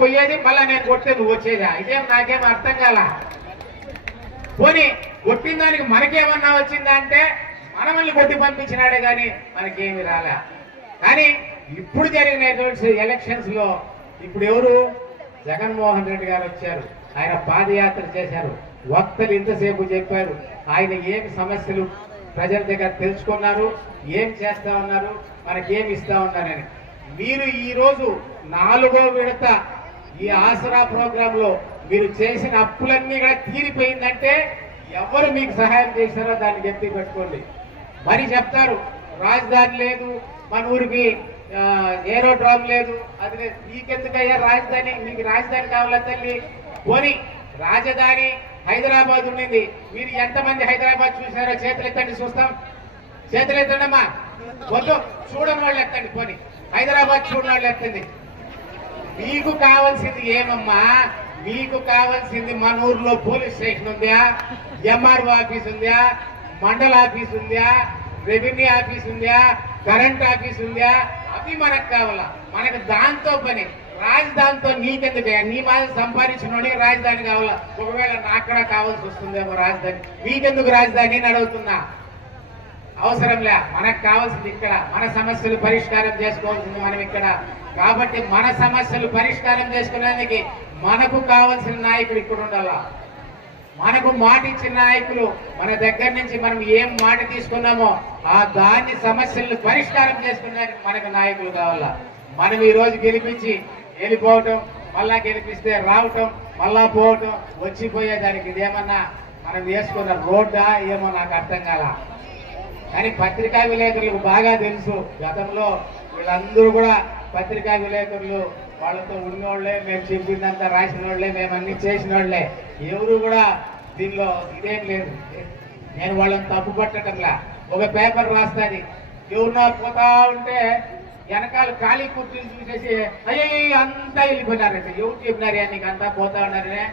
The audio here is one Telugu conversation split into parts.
పోయేది మళ్ళా నేను కొట్టే నువ్వు వచ్చేదా? ఇదేం నాకేం అర్థం కాల? పోనీ కొట్టిన దానికి మనకేమన్నా వచ్చిందా అంటే కొట్టి పంపించినాడే కానీ మనకేమి రాలే. కానీ ఇప్పుడు జరిగినటువంటి ఎలక్షన్స్లో ఇప్పుడు ఎవరు? జగన్మోహన్ రెడ్డి గారు వచ్చారు. ఆయన పాదయాత్ర చేశారు. వక్తలు ఇంతసేపు చెప్పారు. ఆయన ఏమి సమస్యలు ప్రజల దగ్గర తెలుసుకున్నారు? ఏం చేస్తా ఉన్నారు? మనకేమి ఇస్తా ఉన్నారని. మీరు ఈ రోజు నాలుగో విడత ఈ ఆసరా ప్రోగ్రామ్లో మీరు చేసిన అప్పులన్నీ కూడా తీరిపోయిందంటే ఎవరు మీకు సహాయం చేశారో దాన్ని గట్టి పెట్టుకోండి. మరి చెప్తారు రాజధాని లేదు మన ఊరికి ఏరోడ్రామ్ లేదు అది మీకెందుకయ్యా రాజధాని? మీకు రాజధాని కావాలా తల్లి? పోని రాజధాని హైదరాబాద్ ఉండింది. మీరు ఎంతమంది హైదరాబాద్ చూసారో చేతులు ఎత్తండి చూస్తాం. చేతులు ఎత్తండి వద్దు చూడని వాళ్ళు ఎత్తండి పోని. హైదరాబాద్ చూడని వాళ్ళు ఎత్తండి. మీకు కావాల్సింది ఏమమ్మా? మీకు కావాల్సింది మన ఊర్లో పోలీస్ స్టేషన్ ఉందా? ఎంఆర్ఓ ఆఫీస్ ఉందా? మండల ఆఫీస్ ఉందా? రెవెన్యూ ఆఫీస్ ఉందా? కరెంట్ ఆఫీస్ ఉందా? అవి మనకు కావాలా. మనకు దాంతో పని. రాజధానితో నీకెందుకు నీ మాది సంపాదించిన రాజధాని కావాలా. ఒకవేళ నాకు కూడా కావాల్సి వస్తుందేమో రాజధాని. నీకెందుకు రాజధాని అని అడుగుతున్నా. అవసరంలే మనకు కావాల్సింది ఇక్కడ. మన సమస్యలు పరిష్కారం చేసుకోవాల్సింది మనం ఇక్కడ. కాబట్టి మన సమస్యలు పరిష్కారం చేసుకునేందుకు మనకు కావాల్సిన నాయకుడు ఇక్కడ ఉండాలా? మనకు మాట ఇచ్చిన నాయకులు మన దగ్గర నుంచి మనం ఏం మాట తీసుకున్నామో ఆ దాన్ని సమస్యలను పరిష్కారం చేసుకునేందుకు మనకు నాయకులు కావాలా? మనం ఈ రోజు గెలిపించి వెళ్ళిపోవటం మళ్ళా గెలిపిస్తే రావటం మళ్ళా పోవటం వచ్చిపోయేదానికి ఇదేమన్నా మనం వేసుకున్న రోడ్డా ఏమో నాకు అర్థం కాలా? కానీ పత్రికా విలేకరులకు బాగా తెలుసు. గతంలో వీళ్ళందరూ కూడా పత్రికా విలేకరులు వాళ్ళతో ఉన్నోళ్ళే మేము చెప్పిందంతా రాసిన వాళ్ళే మేము అన్ని చేసిన వాళ్ళే ఎవరు కూడా దీనిలో ఇదేం లేదు. నేను వాళ్ళని తప్పు పట్టడంలా ఒక పేపర్ రాస్తాది. ఎవరున్నా పోతా ఉంటే వెనకాల ఖాళీ కుర్చీలు చూసేసి అయ్యో అంతా వెళ్ళిపోయినారంటే. ఎవరు చెప్పినారు? నీకు అంతా పోతా ఉన్నారనే?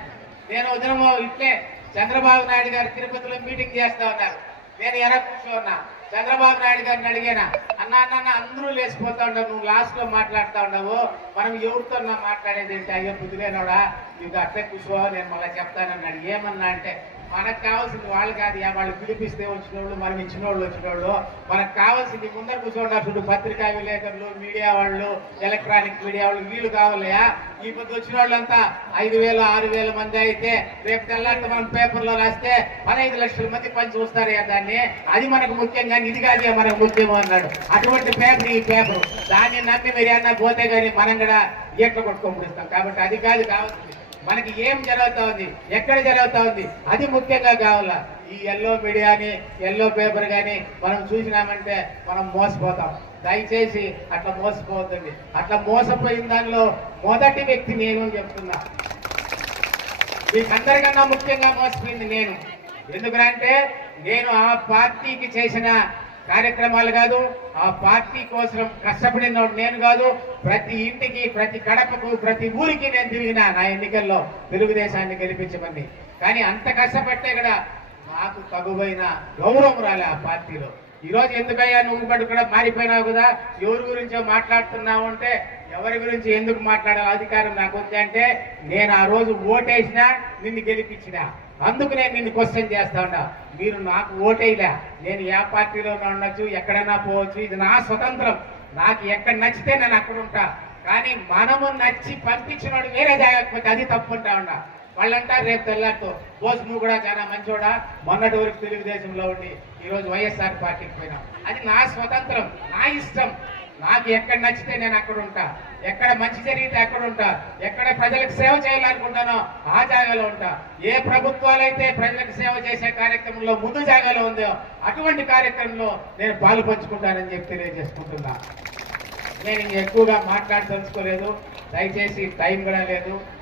నేను వదినమో ఇట్లే చంద్రబాబు నాయుడు గారు తిరుపతిలో మీటింగ్ చేస్తా ఉన్నారు. నేను ఎర కూర్చున్నా? చంద్రబాబు నాయుడు గారిని అడిగానా? అన్నా అన్న అందరూ లేచిపోతా ఉండవు నువ్వు లాస్ట్లో మాట్లాడుతా ఉండవు మనం ఎవరితో మాట్లాడేది ఏంటి? అయ్యో బుద్ధిలేనోడా నీకు అట్లే కూర్చో నేను మళ్ళీ చెప్తానన్నాడు. ఏమన్నా అంటే మనకు కావాల్సింది వాళ్ళు కాదు వాళ్ళు పిలిపిస్తే వచ్చిన వాళ్ళు మనం ఇచ్చిన వాళ్ళు వచ్చిన వాళ్ళు మనకు కావాల్సింది ముందర కూర్చోండి చూడు పత్రికా విలేకరులు మీడియా వాళ్ళు ఎలక్ట్రానిక్ మీడియా వాళ్ళు వీళ్ళు కావాలయా ఈ పొద్దు వచ్చిన వాళ్ళంతా ఐదు వేలు ఆరు వేల మంది అయితే రేపు తెల్లారితే మనం పేపర్లో రాస్తే పదహైదు లక్షల మంది పని చూస్తారయ్యా దాన్ని. అది మనకు ముఖ్యం కానీ ఇది కాదు మనకు ముఖ్యం అన్నాడు. అటువంటి పేపర్ ఈ పేపర్. దాన్ని నమ్మి మీరు ఏమన్నా పోతే కానీ మనం కూడా ఎట్ల కొట్టుకోబడిస్తాం కాబట్టి అది కాదు కావాల్సింది. మనకి ఏం జరుగుతూ ఉంది ఎక్కడ జరుగుతూ ఉంది అది ముఖ్యంగా కావాలా. ఈ ఎల్లో మీడియాని ఎల్లో పేపర్ కానీ మనం చూసినామంటే మనం మోసపోతాం. దయచేసి అట్లా మోసపోతుంది అట్లా మోసపోయిన దానిలో మొదటి వ్యక్తి నేను చెప్తున్నా. మీకందరికన్నా ముఖ్యంగా మోసపోయింది నేను. ఎందుకంటే నేను ఆ పార్టీకి చేసిన కార్యక్రమాలు కాదు ఆ పార్టీ కోసం కష్టపడిన నేను కాదు. ప్రతి ఇంటికి ప్రతి కడపకు ప్రతి ఊరికి నేను తిరిగిన నా ఎన్నికల్లో తెలుగుదేశాన్ని గెలిపించమని. కానీ అంత కష్టపడితే కూడా నాకు తగువైన గౌరవం రాలే ఆ పార్టీలో. ఈరోజు ఎందుకయ్యా నువ్వు పట్టు కూడా మారిపోయినావు కదా? ఎవరి గురించో మాట్లాడుతున్నావు అంటే ఎవరి గురించి ఎందుకు మాట్లాడాలి అధికారం నాకు వద్దంటే అంటే నేను ఆ రోజు ఓటేసినా నిన్ను గెలిపించినా. అందుకు నేను నిన్ను క్వశ్చన్ చేస్తా ఉన్నా. మీరు నాకు ఓటేయలే. నేను ఏ పార్టీలో ఉండొచ్చు ఎక్కడైనా పోవచ్చు. ఇది నా స్వతంత్రం. నాకు ఎక్కడ నచ్చితే నేను అక్కడ ఉంటా. కానీ మనము నచ్చి పంపించినోడు వేరే జాగ్రత్త అది తప్పు ఉంటా ఉన్నా. వాళ్ళంటా రేపు తెల్లారితో బోస్ నువ్వు కూడా చాలా మంచోడా. మొన్నటి వరకు తెలుగుదేశంలో ఉండి ఈరోజు వైఎస్ఆర్ పార్టీకి పోయినా అది నా స్వతంత్రం నా ఇష్టం. నాకు ఎక్కడ నచ్చితే నేను అక్కడ ఉంటా. ఎక్కడ మంచి జరిగితే అక్కడ ఉంటా. ఎక్కడ ప్రజలకు సేవ చేయాలనుకుంటానో ఆ జాగాలో ఉంటా. ఏ ప్రభుత్వాలైతే ప్రజలకు సేవ చేసే కార్యక్రమంలో ముందు జాగాలో ఉందో అటువంటి కార్యక్రమంలో నేను పాలు పంచుకుంటానని చెప్పి తెలియజేసుకుంటున్నా. నేను ఎక్కువగా మాట్లాడదలుచుకోలేదు. దయచేసి టైం కూడా లేదు.